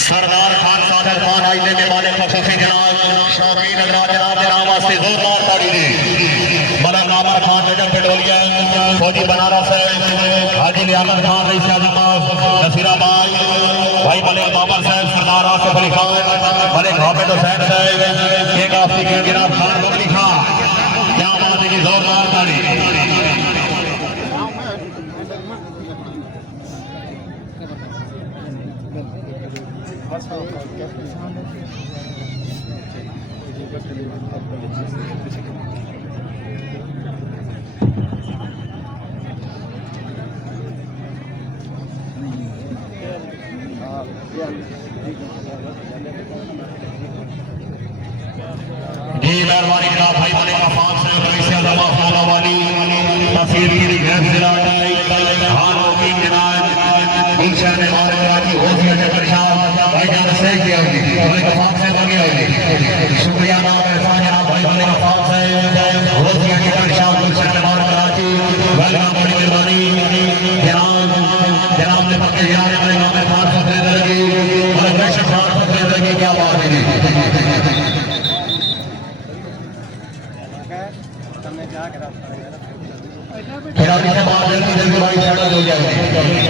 सरदार खान सादर खान आई लेने वाले खसूसी जनाब शौकीन जनाब जनाब वास्ते जोरदार ताड़ी दे मलक आमर खान नजम पेट्रोलिया फौजी बनारस है हाजी लियाकत खान रईस आजम नसीराबाद भाई मलिक बाबर साहब सरदार आसिफ अली खान मलिक हामिद हुसैन साहब एक आफती के जनाब खान बबली खान क्या बात है कि जोरदार ताड़ी जी मेहरबानी जनाब भाई मलिक अफान साहब रईस आजम वाली तहसील की गैर जिला हारो की जनाब गुलशन हमारे कराची होशिया जबर शाह भाई जान से किया होगी मलिक अफान साहब आ गया होगी शुक्रिया नाम एहसान जनाब भाई मलिक अफान साहब होशिया जबर शाह गुलशन हमारे कराची वेलकम बड़ी मेहरबानी जनाब ने पक्के जिला में नाम एहसान फखरे दरगी और वैश्य खान फखरे दरगी क्या बात है फिर आपके बाद जल्दी जल्दी भाई हो जाएगी।